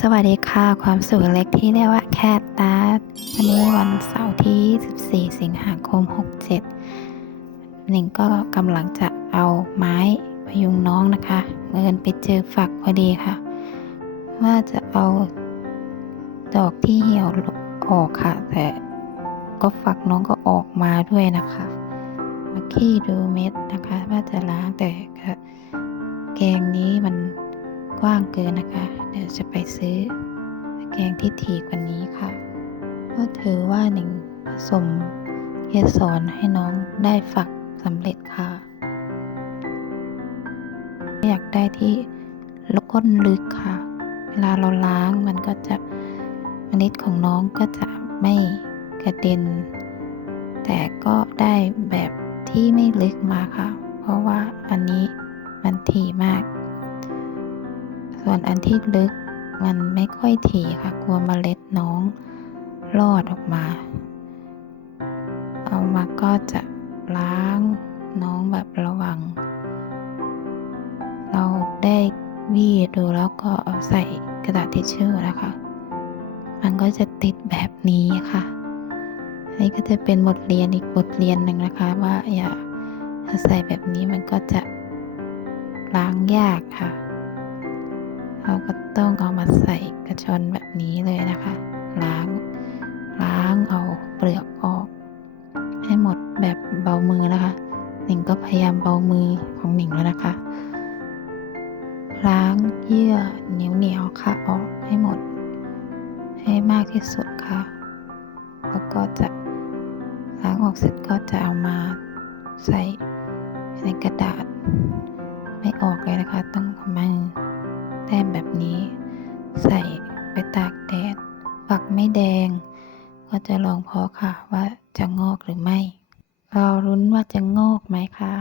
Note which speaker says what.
Speaker 1: สวัสดีค่ะ ความสุขเล็กที่เรียกว่าแคทตาร์วันนี้วันเสาร์ที่ 14 สิงหาคม 67 หนิงก็กำลังจะเอาไม้พยุงน้องนะคะเงินไปเจอฝักพอดีค่ะ ว่าจะเอาดอกที่เหี่ยวออกค่ะ แต่ก็ฝักน้องก็ออกมาด้วยนะคะมาขี้ดูเม็ดนะคะ ว่าจะล้างแต่ ว้างเกินนะคะ เดี๋ยวจะไปซื้อแกงที่ถี่กว่านี้ค่ะ ก็ถือว่าหนึ่งผสมเกสรให้น้องได้ฝักสำเร็จค่ะ อยากได้ที่ลก้นลึกค่ะ เวลาเราล้างมันก็จะเมล็ดของน้องก็จะไม่กระเด็น แต่ก็ได้แบบที่ไม่ลึกมาค่ะ เพราะว่าอันนี้มันถี่มาก ส่วนอันที่ลึกมันไม่ค่อยถี่ค่ะ กลัวเมล็ดน้องรอดออกมา เอามาก็จะล้างน้องแบบระวัง เราได้วีดดูแล้วก็เอาใส่กระดาษทิชชู่นะคะ มันก็จะติดแบบนี้ค่ะนนี้ก็จะเป็นบทเรียนอีกบทเรียนหนึ่งนะคะ ว่าอย่าใส่แบบนี้มันก็จะล้างยากค่ะ เราก็ต้องเอามาใส่กระชอนแบบนี้เลยนะคะ ล้าง ล้างเอาเปลือกออก ให้หมดแบบเบามือนะคะ หนิงก็พยายามเบามือของหนิงแล้วนะคะ ล้างเยื่อเหนียวเหนียวๆค่ะออกให้หมด ให้มากที่สุดค่ะ แล้วก็จะล้างออกเสร็จก็จะเอามาใส่ในกระดาษ ไม่ออกเลยนะคะ ต้องเอามือ แต้มแบบนี้ ใส่ไปตากแดด ฝักไม่แดง ก็จะลองเพาะค่ะว่าจะงอกหรือไม่รอรุ้นว่าจะงอกไหมคะ